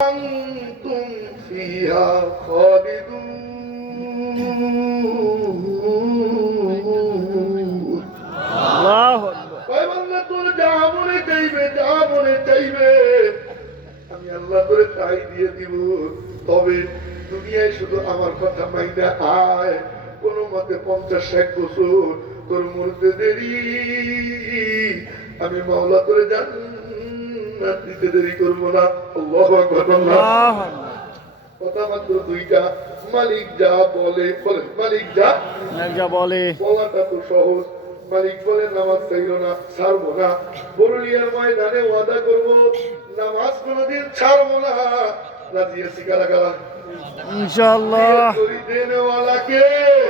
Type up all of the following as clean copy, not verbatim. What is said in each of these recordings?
أنتم فيها خالدون الله أكبر আল্লাহ তোর যা মনে চাইবে আমি আল্লাহ তোরে তাই দিয়ে দিব। তবে দুনিয়ায় শুধু আমার কথা মাইনা আয়, কোন মতে 50-60 বছর তোর মরতে দেরি, আমি মাওলা তোরে জান্নাত দিতে দেরি করবো না। আল্লাহু আকবার। الله কথা মাত্র দুইটা, মালিক যা বলে মালিক যা أكبر বলে বলাটা তো সহজ। মালিক বলে নামাজ ছাড়বো না, ছাড়বো না। বরুলিয়ার ময়দানে ওয়াদা করবো নামাজ কোনোদিন ছাড়বো না। রাজি আছি কারা কারা? ইনশাআল্লাহ দেনেওয়ালাকে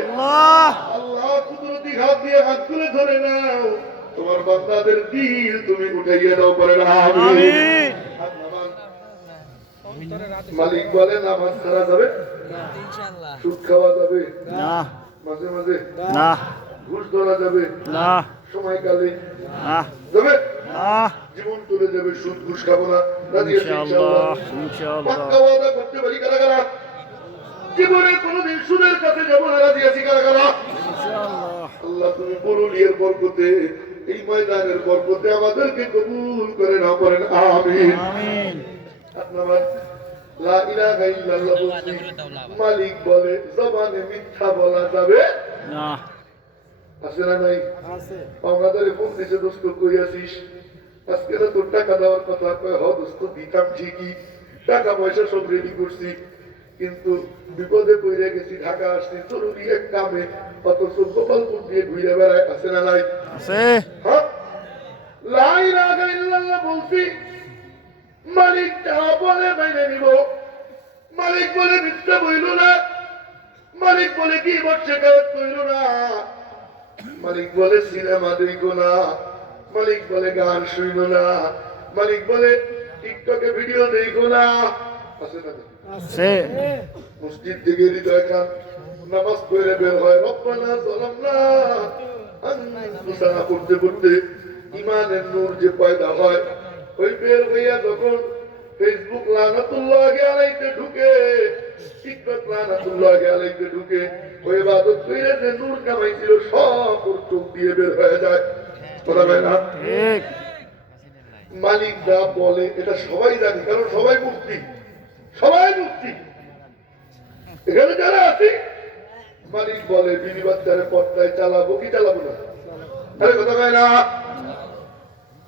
আল্লাহ আল্লাহ কুদরতি হাত দিয়ে হাত তুলে ধরে নাও। তোমার বান্দাদের দিল তুমি উঠাইয়া দাও, করে না আমিন। মালিক বলে নামাজ ছাড়া যাবে, সুদ খাওয়া যাবে, না মাঝে মাঝে না ঘুষ ধরা যাবে, না সময়কালে না যাবে, না জীবন চলে যাবে, সুদ ঘুষ খাবো না। রাজি আছি ইনশাআল্লাহ ইনশাআল্লাহ। ইনশাআল্লাহ পাক্কা ওয়াদা করতে পারি কারা কারা? জীবনে কোনোদিন সুদের কাছে যাবো না। রাজি আছি কারা কারা? ইনশাআল্লাহ আল্লাহ তুমি পুরুলিয়ার বরকতে, এই ময়দানের বরকতে আমাদেরকে কবুল করে নাও, করেন আমিন আমিন আপনার লা ইলাহা ইল্লাল্লাহ বলছি। মালিক বলে জবানে মিথ্যা বলা যাবে না আছে না নাই? আছে আমাদের ফোন দিছে, দোস্ত কই আছিস? আজকে না তোর টাকা দেওয়ার কথা, কয় হ দোস্ত দিতাম ঠিকই, টাকা পয়সা সব রেডি করছি, কিন্তু বিপদে পড়ে গেছি, ঢাকা আসছি জরুরি এক কামে, অথচ গোপালপুর দিয়ে ঘুরে বেড়ায়। আছে না নাই? আছে হ্যাঁ, লা ইলাহা ইল্লাল্লাহ বলছি, মালিক যা বলে মেনে নিব। মালিক বলে মিথ্যা বইল না, মালিক বলে কি বর্ষে কাজ কইল না, মালিক বলে সিনেমা দেখো না, মালিক বলে গান শুইল না, মালিক বলে টিকটকে ভিডিও দেখো না। আছে না? আছে মসজিদ থেকে হৃদয় খান নামাজ পড়ে বের হয়, রব্বানা যালামনা আনফুসানা পড়তে পড়তে ইমানের নূর যে পয়দা হয়, ওই বের হইয়া যখন ফেসবুক লানাতুল্লাহি আলাইহি ঢুকে, টিকটক লানাতুল্লাহি আলাইহি ঢুকে, ওই ইবাদত কইরে যে নূর কামাইছিল সব ওর চোখ দিয়ে বের হয়ে যায়। কথা বলে না? ঠিক মালিক যা বলে এটা সবাই জানি, কারণ সবাই মুক্তি, সবাই মুক্তি। এখানে যারা আছি, মালিক বলে বিবি বাচ্চারে পর্দায় চালাবো কি চালাবো না? আরে কথা কয় না?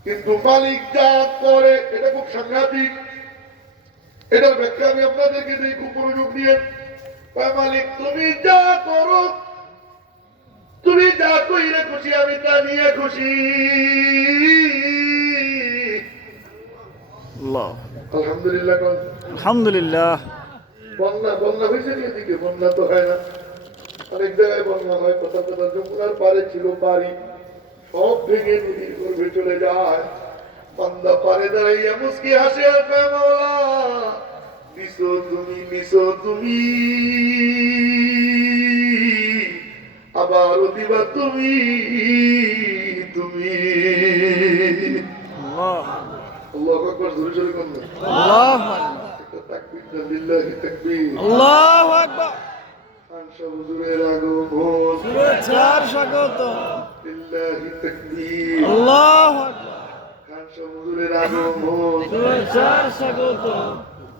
কিন্তু মালিক যা করে এটা খুব সাংঘাতিক। এটার ব্যাখ্যা আমি আপনাদেরকে দিই খুব মনোযোগ দিয়ে। কয় মালিক তুমি যা করো, তুমি যা কইরে খুশি আমি তা নিয়ে খুশি। আল্লাহ আলহামদুলিল্লাহ। আলহামদুলিল্লাহ বন্যা বন্যা হয়েছে নি? এদিকে বন্যা তো হয় না, অনেক জায়গায় বন্যা হয়। কথা কথা যমুনার পারে ছিল বাড়ি, সব ভেঙে নদীর গর্ভে চলে যায়। বান্দা পারে দাঁড়াইয়া মুস্কি হাসে আর কয় মাওলা নিছো তুমি, আবার দিবা তুমি। আল্লাহ আল্লাহু আকবার, জোরে জোরে কোন না? আল্লাহু আকবার তাকবীর দেন, লিল্লাহি তাকবীর। আল্লাহু আকবার খানসা হুজুরের আগমন, শুভেচ্ছার স্বাগত লিল্লাহি তাকবীর। আল্লাহু আকবার খানসা হুজুরের আগমন, শুভেচ্ছার স্বাগত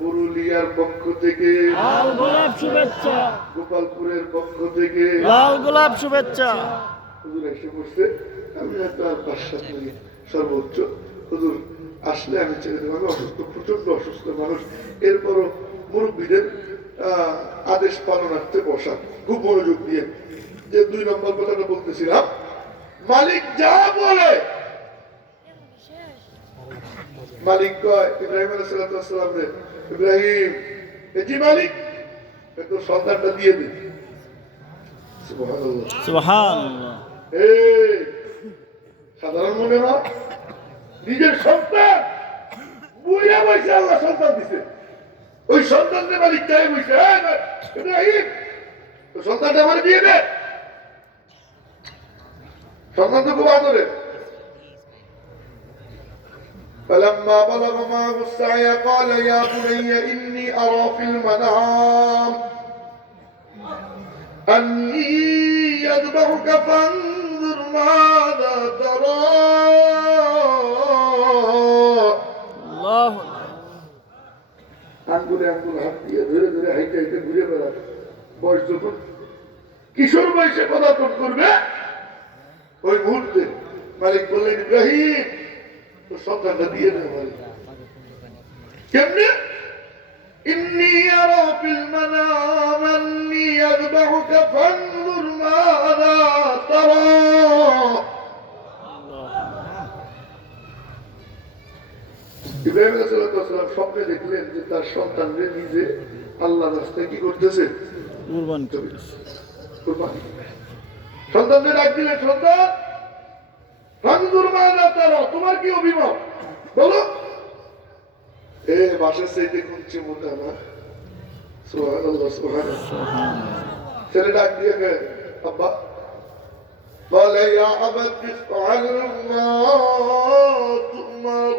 পুরুলিয়ার পক্ষ থেকে, লাল গোলাপ শুভেচ্ছা গোপালপুরের পক্ষ থেকে লাল গোলাপ শুভেচ্ছা হুজুর এসে পড়ছে। আমি হয়তো আর 5-7 মিনিট সর্বোচ্চ, হুজুর আসলে আমি ছেড়ে দেবো। আমি অসুস্থ, প্রচন্ড অসুস্থ মানুষ, এরপরও মুরব্বীদের আদেশ পালনার্থে বসা। খুব মনোযোগ দিয়ে যে 2 নম্বর কথাটা বলতেছিলাম, মালিক যা বলে, মালিক কয় ইব্রাহিম আলাইহিস সালাম রে, ইব্রাহিম এটি মালিক একটু সন্তানটা দিয়ে দে। সুবহানাল্লাহ। সুবহানাল্লাহ এই সাধারণ মনে হয় নিজের সন্তান বুইরা বসে আল্লাহ সন্তান দিছে, ওই সন্তানের মালিক চাই বসে ইব্রাহিম তো সন্তানটা আমার দিয়ে দে। সন্তান তো খুব আদরে, فلما بلغ معه السعي قال يا بني إني أرى في المنام أني يذبحك فانظر ماذا ترى الله আঙ্গুলে আঙ্গুল হাত দিয়ে ধরে ধরে হাইটে হাইটে ঘুরে বেড়াবে বয়স যখন কিশোর বয়সে পদার্পণ করবে ওই মুহূর্তে মালিক বললেন ইব্রাহিম তো সন্তানটা দিয়ে দেয় মালিক কেমনে إني أرى في المنام أني أذبحك فانظر ماذا ترى ইব্রাহিম আলাইহিস সালাম স্বপ্নে দেখলেন যে তার সন্তানকে নিজে আল্লাহর রাস্তায় কি করতেছে কুরবান করতেছে কুরবানি সন্তানকে ডাক দিলেন সন্তান ফানজুর মাযা তারা তোমার কি অভিমত বলো এ বাসার চাইতে কুঞ্চি মোটা না সুবহানাল্লাহ সুবহানাল্লাহ ছেলে ডাক দিয়ে গে আব্বা বলে ইয়া আবাতি ইফআল মা তুমার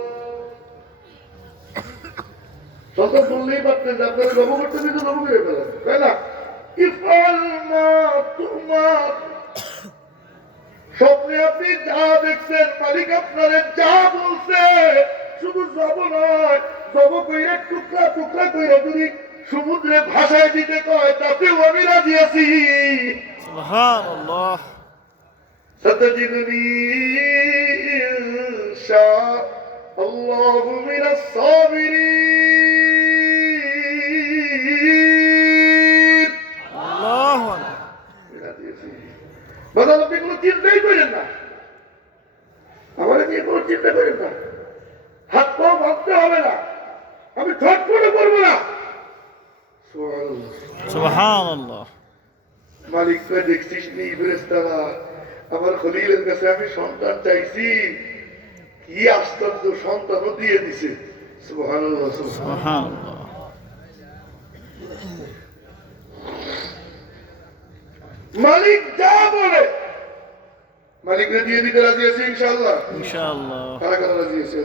সন্তান বললেই পারতেন যে আপনারা লবু করতে দিতে লবু করে ফেলেন তাই না ইফআল মা তুমার স্বপ্নে আপনি যা দেখছেন মালিক আপনারে যা বলছে শুধু জব নয় জব কইরা টুকরা টুকরা কইরা যদি সমুদ্রে ভাসায় দিতে কয় তাতেও আমি রাজি আছি সুবহানাল্লাহ সতজিদুনি ইনশাআল্লাহু মিনাস সাবিরিন আল্লাহু রাজি আছি বাবা আপনি কোনো চিন্তাই করেন না আমার নিয়ে কোনো চিন্তা করেন না হাত পা ভাবতে হবে না আমি ঠট করে করবো না সুবহানাল্লাহ মালিককে দেখছিস নি ফেরেশতারা আমার খলিলের কাছে আমি সন্তান চাইছি কি আশ্চর্য সন্তানও দিয়ে দিছে সুবহানাল্লাহ সুবহানাল্লাহ মালিক যা বলে মালিককে দিয়ে দিতে রাজি আছে ইনশাআল্লাহ ইনশাআল্লাহ কারা কারা রাজি আছে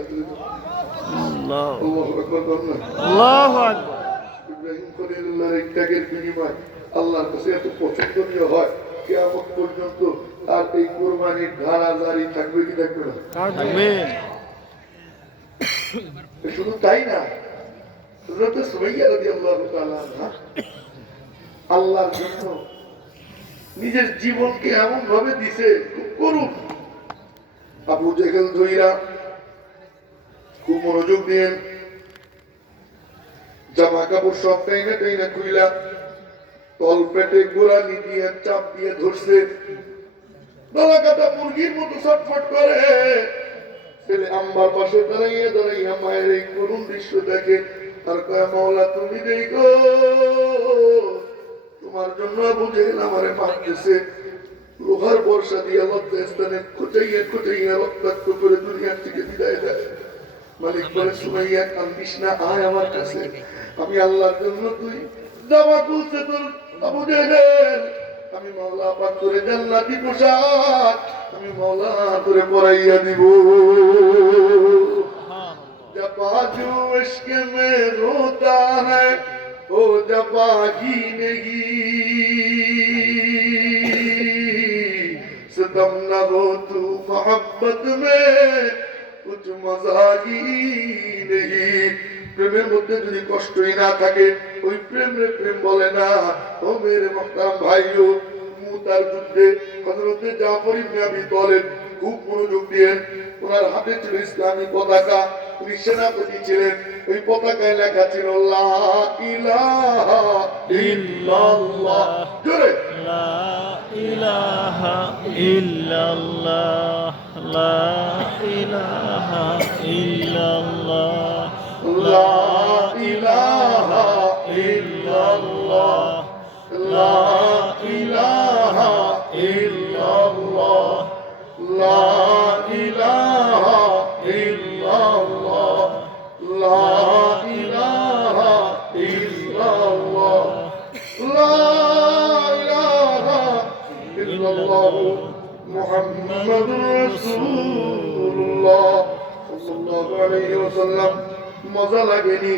আল্লাহ আল্লাহু আকবার বলুন আল্লাহু আকবার ইব্রাহিম খলিলুল্লাহর এই ত্যাগের বিনিময় আল্লাহর কাছে এত পছন্দনীয় হয় কিয়ামত পর্যন্ত আর এই কুরবানির ধারা জারি থাকবে কি থাকবে না থাকবে শুধু তাই না হযরত সুমাইয়া রাদিয়াল্লাহু তাআলা আনহা আল্লাহর জন্য নিজের জীবনকে এমন ভাবে দিছে খুব করুন আবু জেহেল ধইরা খুব মনোযোগ দিয়েন জামা কাপড় সব টাইনা টাইনা খুইলা তল পেটে গোড়ালি দিয়ে চাপ দিয়ে ধরছে গলা কাটা মুরগির মতো ছটফট করে ছেলে আম্মার পাশে দাঁড়াইয়া দাঁড়াইয়া মায়ের এই করুণ দৃশ্য দেখে আর কয় মাওলা তুমি দেখো তোমার জন্য আবু জেহেল আমারে মারতেছে লোহার বর্ষা দিয়ে লজ্জাস্থানে কোচাইয়া কোচাইয়া রক্তাক্ত করে দুনিয়ার থেকে বিদায় দেয় মালিক বলে সুমাইয়া কান্দিস না আয় আমার কাছে আমি আল্লাহর জন্য তুই জামা খুলছে তোর আবু জেহেল আমি মাওলা পাক করে জান্নাতি পোশাক আমি মাওলা করে পরাইয়া দিব जब बाजू इश्क में रोता है वो जबागी नहीं सितम न हो तू मोहब्बत में कुछ मजागी नहीं প্রেমের মধ্যে যদি কষ্টই না থাকে ওই প্রেমের প্রেম বলে না ও মেরে মুহতারাম ভাইও মুতার যুদ্ধে হযরত জাফর ইবনে আবি তালিব খুব মনোযোগ দিয়ে ওনার হাতে ছিল ইসলামী পতাকা উনি সেনাপতি ছিলেন ওই পতাকায় লেখা ছিল লা ইলাহা ইল্লাল্লাহ জোরে লা ইলাহা ইল্লাল্লাহ লা ইলাহা ইল্লাল্লাহ লা ইলাহা ইল্লাল্লাহ লা ইলাহা ইল্লাল্লাহ লা ইলাহা ইল্লাল্লাহ লা ইলাহা ইল্লাল্লাহ লা ইলাহা ইল্লাল্লাহ মুহাম্মাদুর রাসূলুল্লাহ সাল্লাল্লাহু আলাইহি ওয়াসাল্লাম মজা লাগেনি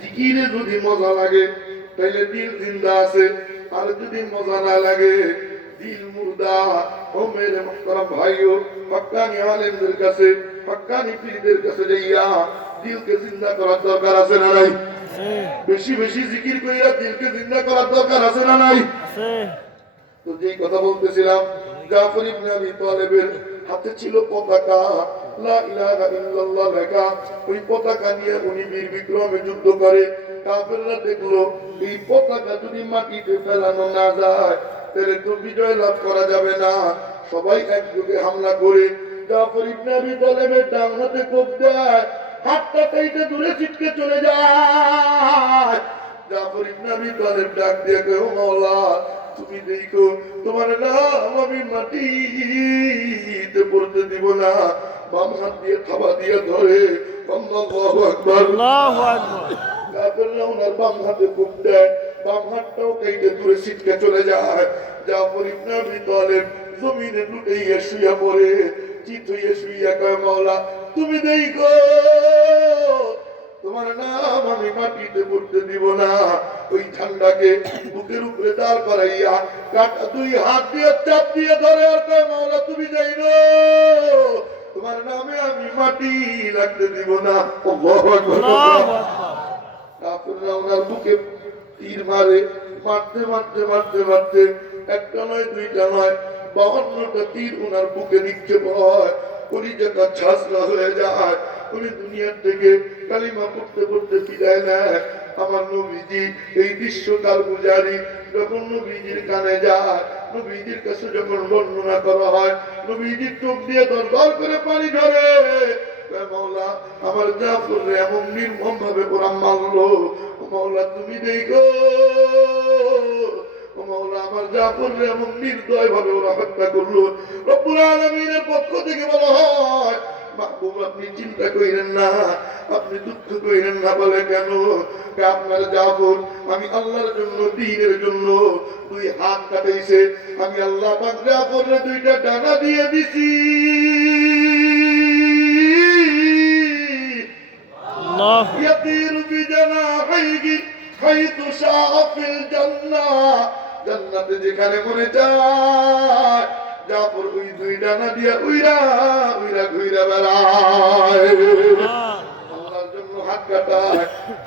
জিকিরে যদি মজা লাগে তাহলে দিল জিন্দা আছে আর যদি মজা না লাগে দিল মুর্দা ও মেরে মুহতারাম ভাইও হক্কানি আলেমদের কাছে হক্কানি পীরদের কাছে যাইয়া দিলকে জিন্দা করার দরকার আছে না নাই বেশি বেশি জিকির কইরা দিলকে জিন্দা করার দরকার আছে না নাই তো যেই কথা বলতেছিলাম জাফর ইবনে আবি তালেবের হাতে ছিল পতাকা লা ইলাহা ইল্লাল্লাহ লেখা ওই পতাকা নিয়ে উনি বীর বিক্রমে যুদ্ধ করে কাফেররা দেখলো এই পতাকা যদি মাটিতে ফেলানো না যায় তাহলে তো বিজয় লাভ করা যাবে না সবাই একযোগে হামলা করে জাফর ইবনে আবি তালেবের ডান হাতে কোপ দেয় হাতটা কেটে দূরে ছিটকে চলে যায় জাফর ইবনে আবি তালেব ডাক দিয়ে কয় ও মাওলা তুমি দেখো তোমার নাম আমি মাটিতে পড়তে দিব না বাম হাত দিয়ে থাবা দিয়ে ধরে আল্লাহু আকবার আল্লাহু আকবার কাফেররা ওনার বাম হাতে কোপ দেয় বাম হাতটাও কেটে দূরে ছিটকে চলে যায় জাফর ইবনে আবি তালেব জমিনে লুটাইয়া শুইয়া পড়ে চিত হইয়া শুইয়া কয় মাওলা তুমি দেখো তোমার নাম আমি মাটিতে পড়তে দিব না ওই ঠান্ডাকে বুকের উপরে দাঁড় করাইয়া কাটা দুই হাত দিয়ে চাপ দিয়ে ধরে আর কয় মাওলা তুমি যাইনো তোমার নামে আমি মাটি রাখতে দিব না আল্লাহু আকবার আল্লাহু আকবার কাফেররা ওনার বুকে তীর মারে মারতে মারতে মারতে মারতে একটা নয় দুইটা নয় 52টা তীর ওনার বুকে নিক্ষেপ হয় কলিজাটা ঝাঁঝরা হয়ে যায় উনি দুনিয়ার থেকে কালিমা পড়তে পড়তে বিদায় নেয় আমার নবীজি এই দৃশ্যকাল গুজারি যখন নবীজির কানে যায় নবীজির কাছে যখন বর্ণনা করা হয় নবীজির চোখ দিয়ে দরদর করে পানি ধরে মাওলা আমার জাফর এমন নির্মম ভাবে ওরা মারলো মাওলা তুমি দেখো মাওলা আমার জাফর এমন নির্দয় ভাবে ওরা হত্যা করলো রব্বুল আলামিনের পক্ষ থেকে বলা হয় মাহবুব আপনি চিন্তা করেন না আপনি দুঃখ করেন না বলে কেন আপনার জাফর আমি আল্লাহর জন্য দ্বীনের জন্য দুই হাত কাটাইছে আমি আল্লাহ পাক জাফরের দুইটা ডানা দিয়ে দিছি আল্লাহ يطير بجناحيه حيث شاء في الجنة জান্নাতে যেখানে মনে যায় জাফর ওই দুই ডানা দিয়া উইরা উইরা ঘুইরা বেড়ায় আল্লাহর জন্য হাত কাটায়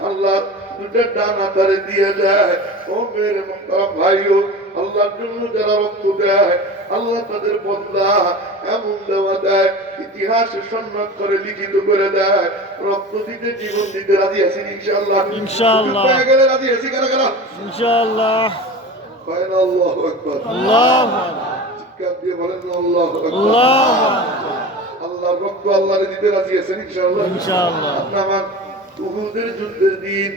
আল্লাহ দুটা ডানা তারে দিয়ে দেয় ও মেরে মুহতারাম ভাইও আল্লাহর জন্য যারা রক্ত দেয় আল্লাহ তাদের বদলা এমন দেওয়া দেয় ইতিহাসে সন্ন্যাস করে লিখিত করে দেয় রক্ত দিতে জীবন দিতে রাজি আছেন ইনশাআল্লাহ ইনশাআল্লাহ পেয়ে গেলে রাজি আছি কারা কারা ইনশাআল্লাহ কয়েন আল্লাহু আকবার আল্লাহু আকবার চিৎকার দিয়ে বলেন আল্লাহু আকবার আল্লাহু আল্লাহর রক্ত আল্লাহরে দিতে রাজি আছেন ইনশাআল্লাহ ইনশাআল্লাহ আমার উহুদের যুদ্ধের দিন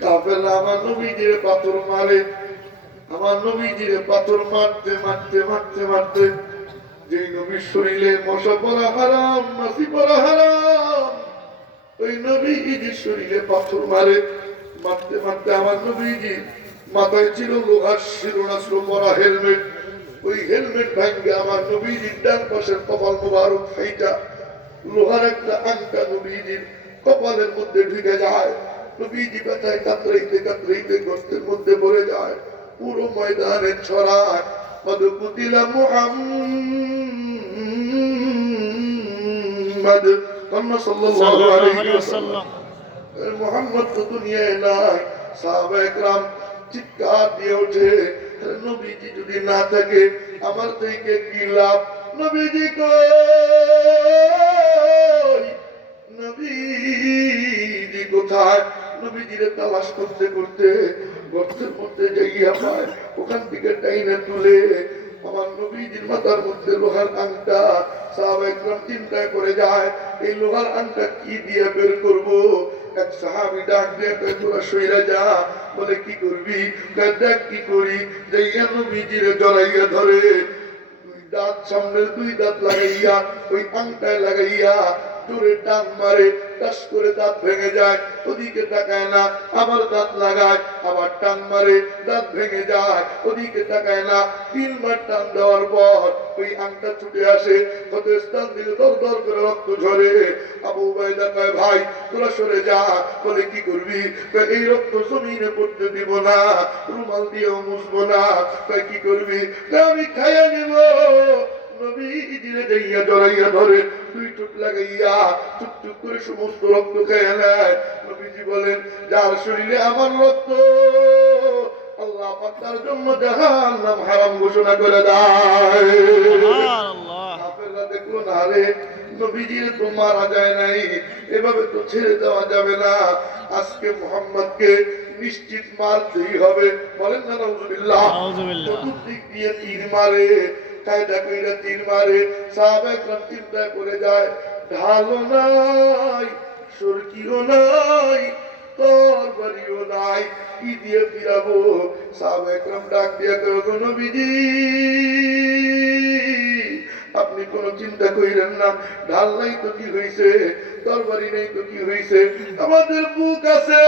কাফেররা আমার নবীজির পাথর মারে আমার নবীজির পাথর মারতে মারতে মারতে মারতে যে নবীর শরীরে মশা পড়া হারাম মাছি পড়া হারাম ওই নবীজির শরীরে পাথর মারে মারতে মারতে আমার নবীজির মাথায় ছিল লোহার শিরোনাস্ত্র পরা হেলমেট ওই হেলমেট ভাঙ্গে আমার নবীজির ডান পাশের কপাল মোবারক ফাইটা লোহার একটা আংটা নবীজির কপালের মধ্যে ঢুকে যায় নবীজি ব্যথায় কাতরাইতে কাতরাইতে গর্তের মধ্যে পড়ে যায় পুরো ময়দানে ছড়ায় মদকুতিলা মুহাম্মদ সাল্লাল্লাহু আলাইহি ওয়াসাল্লাম মুহাম্মদ তো দুনিয়ায় নাই সাহাবায়ে کرام চিৎকার দিয়ে ওঠে নবীজি যদি না থাকে আমার থেকে কি লাভ নবীজি কই নবীজি কোথায় নবীজিরে তালাশ করতে করতে গর্তের মধ্যে জায়গা পায় ওখান থেকে টাইনা তুলে আমার নবীজির মাথার মধ্যে লোহার আংটা সাহাবায়ে کرام চিন্তায় পড়ে যায় এই লোহার আংটা কি দিয়ে বের করব এক সাহাবী ডাক দিয়ে কয় তোরা সইরা যা বলে কি করবি দেখ কি করি যাইয়া নবীজিরে জড়াইয়া ধরে দুই দাঁত সামনে দুই দাঁত লাগাইয়া ওই আংটায় লাগাইয়া জোরে টান মারে, টাস করে দাঁত ভেঙে যায়, ওদিকে তাকায় না, আবার দাঁত লাগায়, আবার টান মারে, দাঁত ভেঙে যায়, ওদিকে তাকায় না। 3 বার টান দেওয়ার পর ওই আংটা ছুটে আসে, কত স্থান থেকে দর দর করে রক্ত ঝরে। আবু উবাইদা কয়, ভাই তোরা সরে যা। বলে কি করবি? কয় এই রক্ত জমিনে পড়তে দিব না, রুমাল দিয়েও মুছবো না। কয় কি করবি? কয় আমি খাইয়া নিব। নবীজিরে যাইয়া জড়াইয়া ধরে 2 চোট লাগাইয়া চুপ চুপ করে সমস্ত রক্ত খেয়ে নেয়। নবীজি বলেন, যার শরীরে আমার রক্ত, আল্লাহ পাক তার জন্য জাহান্নাম হারাম ঘোষণা করে দেয়। সুবহানাল্লাহ। আপনারা দেখুন, আরে নবীজির তো মারা যায় নাই, এভাবে তো ছেড়ে দেওয়া যাবে না। আজকে মুহাম্মদকে নিশ্চিত মারতেই হবে। বলেন না নাউজুবিল্লাহ। নাউজুবিল্লাহ। চতুর্দিক দিয়ে তীর মারে, কায়দা কইরা তীর মারে। সাহাবায়ে কেরাম চিন্তা করে যায়, ঢালও নাই, সরকিও নাই, তরবারিও নাই, কি দিয়ে ফিরাবো? সাহাবায়ে কেরাম ডাক দিয়া কয়, গো নবীজি আপনি কোনো চিন্তা কইরেন না, ঢাল নাই তো কি হইছে, তরবারি নাই তো কি হইছে, আমাদের বুক আছে,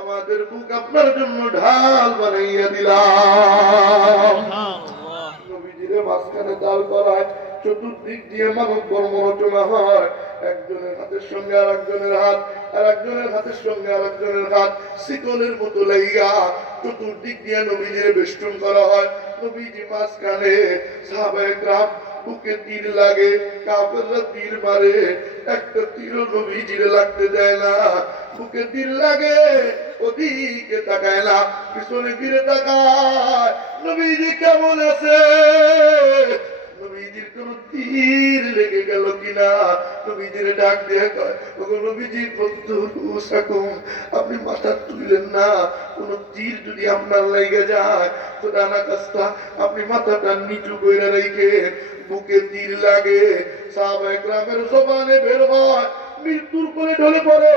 আমাদের বুক আপনার জন্য ঢাল বানাইয়া দিলাম। সুবহানাল্লাহ। নবীজিরে মাঝখানে দাঁড় করায়, চতুর্দিক দিয়ে মানব বর্মরচনা হয়। একজনের হাতের সঙ্গে আর একজনের হাত, আর একজনের হাতের সঙ্গে আর একজনের হাত শিকলের মতো লাইগা চতুর্দিক দিয়ে নবীজিরে বেষ্টন করা হয়। নবীজি মাঝখানে, সাহাবায়ে কেরাম বুকে তীর লাগে, কাফেররা তীর মারে, একটা তীরও নবীজিরে লাগতে দেয় না। বুকে তীর লাগে, ওদিকে তাকায় না, পিছনে ফিরে তাকায়, নবীজি কেমন আছে, নবীজির কোন তীর লেগে গেল কিনা। নবীজির ডাক দিয়ে কয়, ওগো নবীজি প্রত্যুসাকুম, আপনি মাথা তুললেন না, কোন তীর যদি আপনার লেগে যায়, খোদা না কাস্তা আপনি মাথাটা নিচু কইরা রাখেন। বুকে তীর লাগে, সাহাবায়ে কেরামের জবানে বের হয়, মৃত্যুর করে ঢলে পড়ে,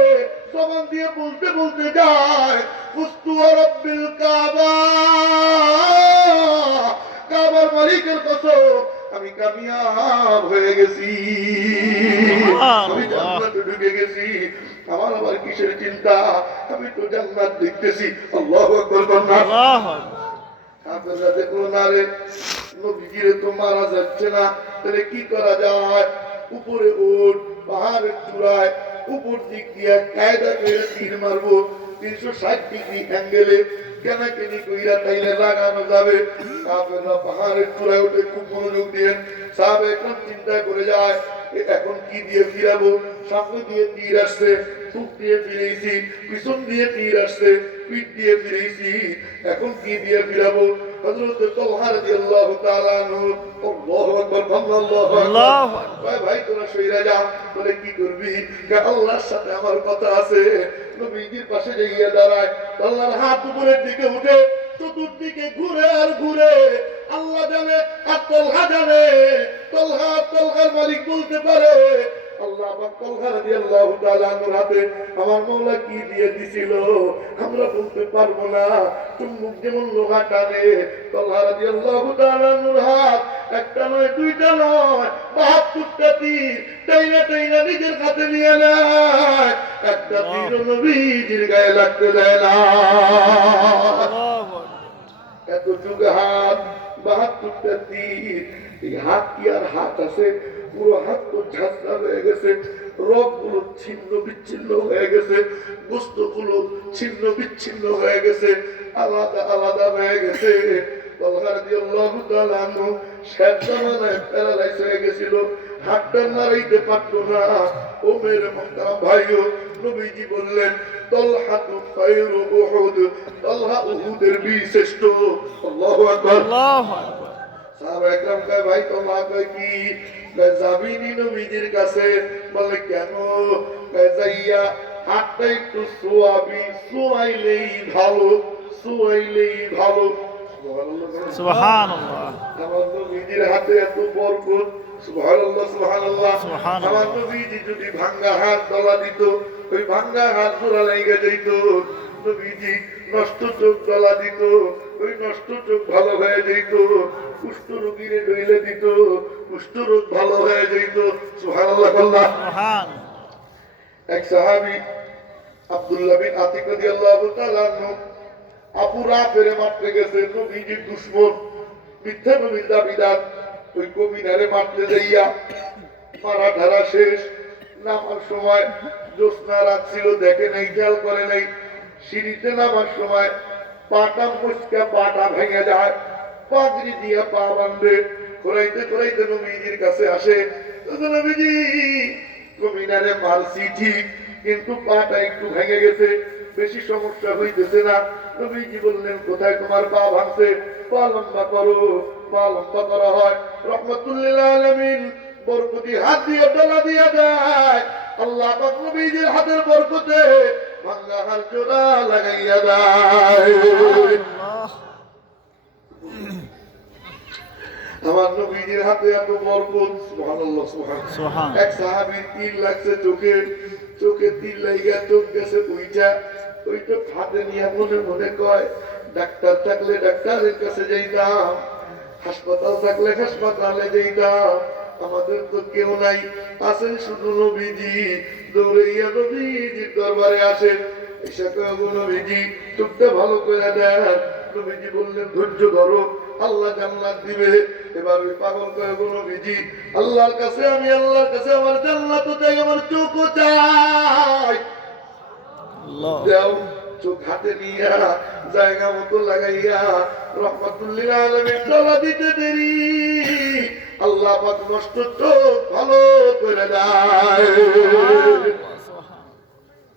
জবান দিয়ে বলতে বলতে যায়, ফুস্তু রাব্বিল কাবা, কাবার মালিকের কসম আমি কামিয়াব হয়ে গেছি, আমি জান্নাতে ঢুকে গেছি, আমার আবার কিসের চিন্তা, আমি তো জান্নাত দেখতেছি। আল্লাহু আকবার বলনা। আল্লাহু আকবার। আপনারা দেখুন, না রে নবীজিরে তো মারা যাচ্ছে না, তাহলে কি করা যায়? উপরে ওঠ, পাহাড়ের চূড়ায় উপর দিক দিয়ে কায়দা করে তীর মারবো, 360 ডিগ্রি অ্যাঙ্গেলে কেনাকেনি কইরা তাইলে লাগানো যাবে। কাফেররা পাহাড়ের চূড়ায় উঠে খুব মনোযোগ দিয়ে সাহাবায়ে কেরাম চিন্তা করে যায়, এখন কি দিয়ে ফিরাবো? সামনে দিয়ে তীর আসছে, বুক দিয়ে ফিরেছি, পিছন দিয়ে তীর আসছে, পিঠ দিয়ে ফিরেছি, এখন কি দিয়ে ফিরাবো? হযরত তালহা রাদিয়াল্লাহু তাআলা আনহু, আল্লাহু আকবার, আল্লাহু আল্লাহু আকবার, ভাই ভাই তোরা সইরা যা। বলে কি করবি? আল্লাহর সাথে আমার কথা আছে। নবীজির পাশে যাইয়া দাঁড়ায়, আল্লাহর হাত উপরের দিকে উঠে চতুর্দিকে ঘুরে আর ঘুরে, আল্লাহ জানে আর তালহা জানে, তালহার মালিক বলতে পারে, আল্লাহ পাক তালহা রাদিয়াল্লাহু তাআলা আনহুর হাতে আমার মাওলা কি দিয়ে দিছিল আমরা বলতে পারবো না। চুম্বক যেমন লোহা টানে, তালহা রাদিয়াল্লাহু তাআলা আনহুর হাত একটা নয়, দুইটা নয়, 72টা তীর টাইনা টাইনা নিজের হাতে নিয়ে নেয়, একটা তীর নবীজির গায়ে লাগতে দেয় না। আল্লাহু আকবার। এত যুগে হাত, 72টা তীর, এই হাত কি আর হাত আছে? পুরো হাত তো ঝাঁঝরা হয়ে গেছে, রোগ গুলো ছিন্ন বিচ্ছিন্ন হয়ে গেছে, গোস্ত গুলো ছিন্ন বিচ্ছিন্ন হয়ে গেছে, আলাদা আলাদা হয়ে গেছে। তালহা রাদিয়াল্লাহু তাআলা আনহু শেষ জামানায় প্যারালাইজ হয়ে গেছিল, হাতটা নাড়াইতে পারতো না। ও মেরে মুহতারাম ভাইও, নবীজি বললেন, তালহাতু খায়রু উহুদ, তালহা উহুদের বীর শ্রেষ্ঠ। আল্লাহু আকবার। আল্লাহু আকবার। সাহাবায়ে কেরাম কয়, ভাই তোমরা কয় কি? কয় যাবিনি নবীজির কাছে। বলে কেন? কয় যাইয়া হাতটা একটু সোয়াবি, সোয়াইলেই ভালো, সোয়াইলেই ভালো। সুবহানাল্লাহ। আমার নবীজির হাতে এত বরকত, সুবহানাল্লাহ সুবহানাল্লাহ। সুবহানাল্লাহ। আমার নবীজি যদি ভাঙ্গা হাত ডলা দিত, ওই ভাঙ্গা হাত জোড়া লেগে যাইত। নবীজি নষ্ট চোখ ডলা দিত, ওই নষ্ট চোখ ভালো হয়ে যেত। কুষ্ঠ রোগীরে ডইলে দিত, কুষ্ঠরোগ ভালো হয়ে যেত। সুবহানাল্লাহ আল্লাহ। সুবহান। এক সাহাবী আব্দুল্লাহ বিন আতিক রাদিয়াল্লাহু তাআলা আনহু আবু রাফেরে মারতে গেছে, নবীজির দুশমন, মিথ্যা নবীর দাবিদার। ওই কবিরারে মারতে যাইয়া মারা ধারা শেষ, নামার সময় জ্যোৎস্না রাত ছিল, দেখে নাই, খেয়াল করে নাই। সিঁড়িতে নামার সময় পাটা মুচকা পাটা ভেঙে যায়, পাগড়ি দিয়া পা বাঁধবে, ঘোরাইতে ঘোরাইতে নবীজির কাছে আসে। নবীজি, কবিরারে মারছি ঠিক, কিন্তু পাটা একটু ভেঙে গেছে, বেশি সমস্যা হইতেছে না। নবীজি বললেন, কোথায় তোমার পা ভাঙছে? পা লম্বা করো। পা লম্বা করা হয়, রহমাতুল্লিল আলামিন বরকতি হাত দিয়ে ডলা দিয়া দেয়। আল্লাহ পাক নবীজির হাতের বরকতে ভাঙা হার জোড়া লাগাইয়া দেয়। আল্লাহ। আমার নবীজির হাতে এত বরকত, সুবহানাল্লাহ সুবহানাল্লাহ। সুবহান। এক সাহাবীর তীর লাগছে চোখে, চোখে তীর লাগিয়া চোখ গেছে ওইটা হাতে নিয়ে মনে মনে কয়, ডাক্তার থাকলে ডাক্তারের কাছে যাইতাম, হাসপাতাল থাকলে হাসপাতালে যাইতাম, আমাদের তো কেউ নাই, আছেন শুধু নবীজি। দৌড়াইয়া নবীজির দরবারে আসেন, এসে কয়, গো নবীজি, চোখটা ভালো করে দেন। নবীজি বললেন, ধৈর্য ধরো, আল্লাহ জান্নাত দিবে। এবার ওই পাগল কয়, গো নবীজি, আল্লাহর কাছে আমার জান্নাত চাই, আমার চোখও চাই। আল্লাহ। দেও। চোখ হাতে নিয়া জায়গা মতো লাগাইয়া রহমাতুল্লিল আলামিন ডলা দিতে দেরি, আল্লাহ পাক নষ্ট চোখ ভালো করে দেয়।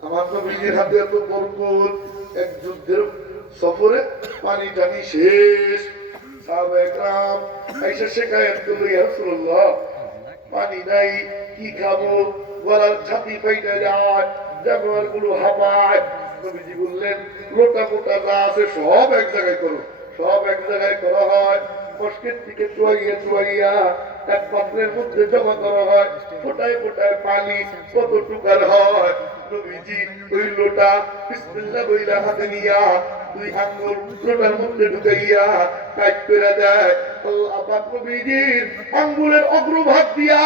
আমার নবীজির হাতে এত বরকত। এক যুদ্ধের সফরে পানি টানি শেষ, সাহাবায়ে কেরাম আইসা শিকায়াত করলো, ইয়া রাসূলুল্লাহ, পানি নাই, কি খাবো? গলার ছাতি ফাইটা যায়, জানোয়ার গুলো হাঁপায়। নবীজি বললেন, লোটা মোটা যা আছে সব এক জায়গায় করো। সব এক জায়গায় করা হয়, মস্কের থেকে চুয়াইয়া এক পাত্রের মধ্যে জমা করা হয়, ফোটায় ফোটায় পানি কতটুকার হয়। নবীজি ওই লোটা বিসমিল্লাহ বইলা হাতে নিয়া দুই আঙ্গুল লোটার মধ্যে ঢুকাইয়া কাট করে দেয়। আল্লাহ পাক নবীজির আঙ্গুলের অগ্রভাগ দিয়া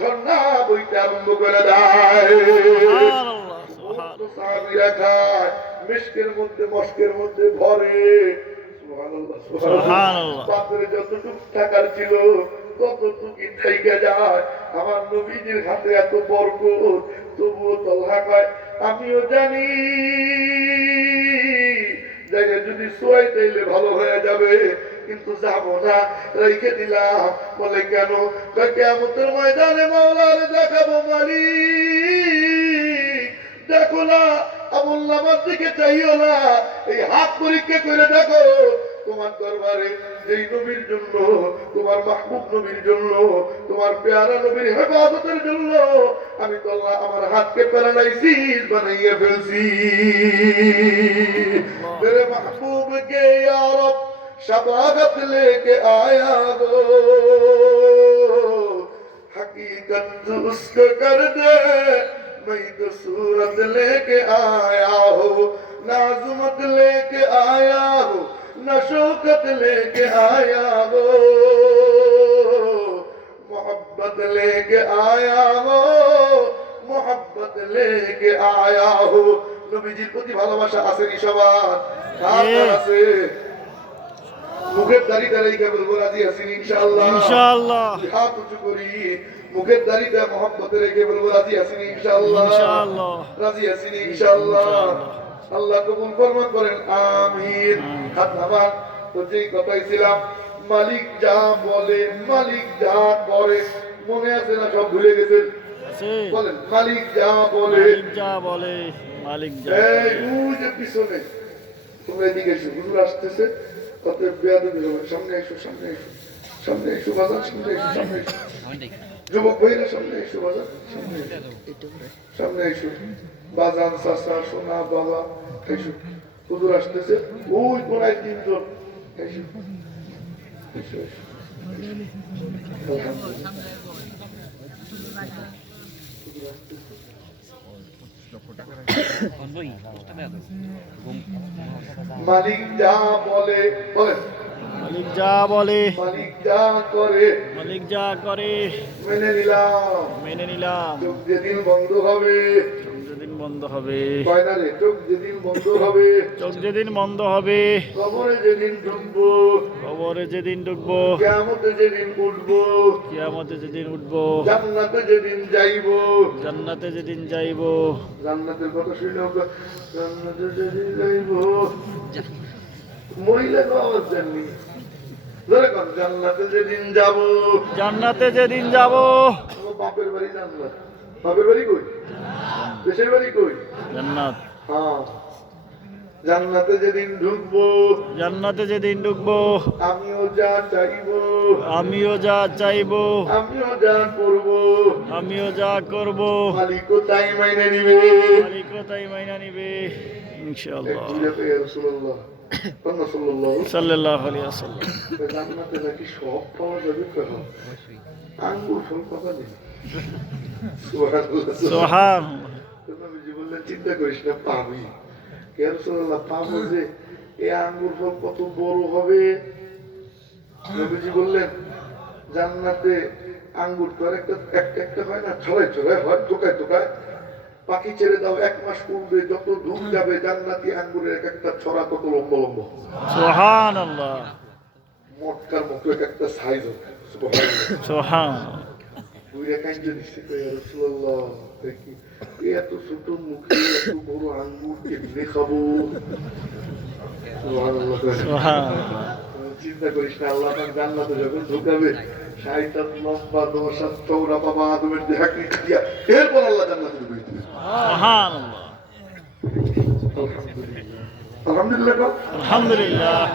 ঝর্ণা বইতে আরম্ভ করে দেয়। সুবহানাল্লাহ। সুবহান। সাহাবীরা খায়, মিষ্কের মধ্যে ভরে। সুবহানাল্লাহ সুবহানাল্লাহ। পাত্রে যতটুকু থাকার ছিল ততটুকুই থাইকা যায়। আমার নবীজির হাতে এত বরকত, তবুও তল্হা কয়, আমিও জানি জায়গা যদি সোয়াই তাইলে ভালো হয়ে যাবে, কিন্তু যাবো না, রেখে দিলাম। বলে কেন? কিয়ামতের ময়দানে মাওলারে দেখাবো মালিক। দেখো না, আমল নামার দিকে চাইও না, এই হাত পরীক্ষা করে দেখো। তোমার দরবারে যেই নবীর জন্য, তোমার মাহবুব নবীর জন্য, তোমার পেয়ারা নবীর হেফাজতের জন্য আমি তো আল্লাহ আমার হাতকে প্যারালাইসিস বানাইয়া ফেলছি। मेरे महबूब के या रब शफाअत लेके आया हो, हकीकत उसको कर दे, मैं तो सूरत लेके आया हो, नाज़ुमत लेके आया हो, नशोकत लेके आया हो, मोहब्बत लेके आया हो, मोहब्बत लेके आया हो। নবীজির প্রতি ভালোবাসা আছে কি সবার? কার আছে? মুখের দাড়িটা রেখে বলবো রাজি আছি ইনশাআল্লাহ। ইনশাআল্লাহ। হাত উঁচু করি, মুখের দাড়িটা মহব্বতে রেখে বলবো রাজি আছি ইনশাআল্লাহ। ইনশাআল্লাহ। রাজি আছি ইনশাআল্লাহ। আল্লাহ কবুল ফরমান করেন, আমিন। হাত নামান। তো যেই কথাই ছিলাম, মালিক যা বলে, মালিক যা করে, মনে আছে না? সব ভুলে গেছেন? বলেন, মালিক যা বলে, মালিক যা বলে, মালিক যা এই বলে। ওই যে পিছনে, তোমরা এদিকে এসো, হুজুর আসতেছে, অতএব বেয়াদবি হবে না। সামনে এসো, সামনে এসো, সামনে এসো বাজার, সামনে এসো, সামনে এসো। যুবক ভাইরা সামনে এসো বাজার, সামনে এসো, সামনে এসো। বাজান, চাচা, সোনা, বাবা, এসো। হুজুর আসতেছে, ওই কোনায় তিনজন, এসো, এসো, এসো। মালিক যা বলে, বলেন মালিক যা বলে, মালিক যা করে মালিক যা করে মেনে নিলাম। মেনে নিলাম। চোখ যেদিন বন্ধ হবে, চোখ যেদিন বন্ধ হবে, ফাইনালে চোখ যেদিন বন্ধ হবে, চোখ যেদিন বন্ধ হবে, কবরে যেদিন ঢুকবো, কবরে যেদিন ঢুকবো, কিয়ামতে যেদিন উঠবো, কিয়ামতে যেদিন উঠবো, জান্নাতে যেদিন যাইবো, জান্নাতে যেদিন যাইবো। জান্নাতের কথা শুনে জান্নাতে যেদিন যাইবো, মহিলা তো আওয়াজ দেননি, ধরে কর জান্নাতে যেদিন যাবো, জান্নাতে যেদিন যাবো, আমার বাপের বাড়ি জান্নাত। বাপের বাড়ি কই? দেশের বাড়ি কই? জান্নাত। হ্যাঁ, জান্নাতে যেদিন ঢুকবো, জান্নাতে যেদিন ঢুকবো, আমিও যা চাইবো, আমিও যা চাইবো, আমিও যা করবো, আমিও যা করবো, মালিকও তাই মাইনে নিবে। মালিকও তাই মাইনা নিবে ইনশাআল্লাহ। সাল্লাল্লাহু আলাইহি ওয়াসাল্লাম। জান্নাতে নাকি সব পাওয়া যাবে, কেন আঙ্গুর ফল পাওয়া যাবে। সুবহানাল্লাহ। সুবহানাল্লাহ। নবীজি বললেন, চিন্তা করিস না, পাবি। ইয়া রাসূলুল্লাহ, পাবো যে এই আঙ্গুর ফল কত বড় হবে। নবীজি বললেন, জান্নাতে আঙ্গুর তো আর একটা হয় না, ছড়াই ছড়াই হয়, টোকায় টোকায়। পাখি ছেড়ে দাও, 1 মাস পূর্বে যত ধূপ যাবে, জান্নাতি আঙ্গুরের এক একটা ছড়া কত লম্বা লম্বা, সুবহানাল্লাহ। মটকার মতো এক একটা সাইজ হবে। সুবহানাল্লাহ। সুবহানাল্লাহ। বুইরা কাইন্দে দিচ্ছে, কই, ইয়া রাসূলুল্লাহ, দেখি এত ছোট মুখে এত বড় আঙ্গুর কেমনে খাবো। সুবহানাল্লাহ। সুবহানাল্লাহ। চিন্তা করিস না, আল্লাহ পাক জান্নাতে যখন ঢুকাবে, 60 হাত লম্বা, 10 হাত চওড়া বাবা আদমের দেহাকৃতি দিয়া, এরপর আল্লাহ জান্নাতে ঢুকিয়ে দিবে। সুবহানাল্লাহ। আলহামদুলিল্লাহ। আলহামদুলিল্লাহ গো। আলহামদুলিল্লাহ।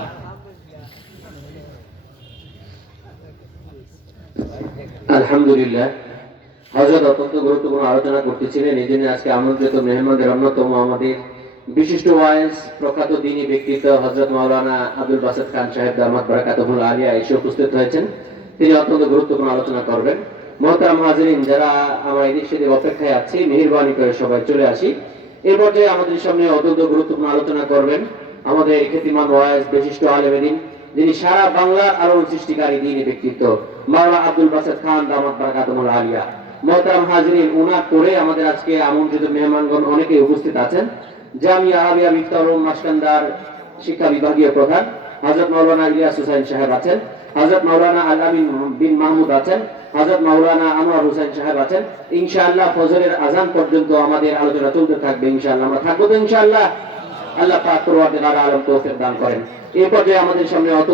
আলহামদুলিল্লাহ। হযরত অত্যন্ত গুরুত্বপূর্ণ আলোচনা করতেছিলেন। এই জন্য আজকে আমন্ত্রিত মেহমানদের অন্যতম আমাদের বিশিষ্ট ওয়াইজ প্রখ্যাত দ্বীনী ব্যক্তিত্ব হযরত মাওলানা আব্দুল বাসেত খান সাহেব দামাত বারাকাতুহুল আলিয়া এসে উপস্থিত হয়েছেন। তিনি অত্যন্ত গুরুত্বপূর্ণ আলোচনা করবেন। মুহতারাম হাজিরিন, যারা আমরা এদিক সেদিক অপেক্ষায় আছি, মেহেরবানি করে সবাই চলে আসি। এই পর্যায়ে আমাদের সামনে অত্যন্ত গুরুত্বপূর্ণ আলোচনা করবেন আমাদের খ্যাতিমান ওয়াইজ বিশিষ্ট আলেমে দ্বীন, যিনি সারা বাংলার আলোড়ন সৃষ্টিকারী দ্বীনী ব্যক্তিত্ব মাওলানা আব্দুল বাসেত খান দামাত বারাকাতুহুল আলিয়া। মুহতারাম হাজিরিন, উনার পরে আমাদের আজকে আমন্ত্রিত মেহমানগণ অনেকে উপস্থিত আছেন। জামিয়া আরাবিয়া মিফতাহুল মাসকান্দার শিক্ষা বিভাগীয় প্রধান হযরত মাওলানা ইলিয়াস হোসেন সাহেব আছেন, হযরত মাওলানা আল আমিন বিন মাহমুদ আছেন, হযরত মাওলানা আনোয়ার হোসেন সাহেব আছেন। ইনশাআল্লাহ ফজরের আযান পর্যন্ত আমাদের আলোচনা চলতে থাকবে। ইনশাআল্লাহ আমরা থাকবো তো ইনশাআল্লাহ। আল্লাহ পাক পরওয়ারদিগার আলম তৌফিক দান করেন। এই পর্যায়ে আমাদের সামনে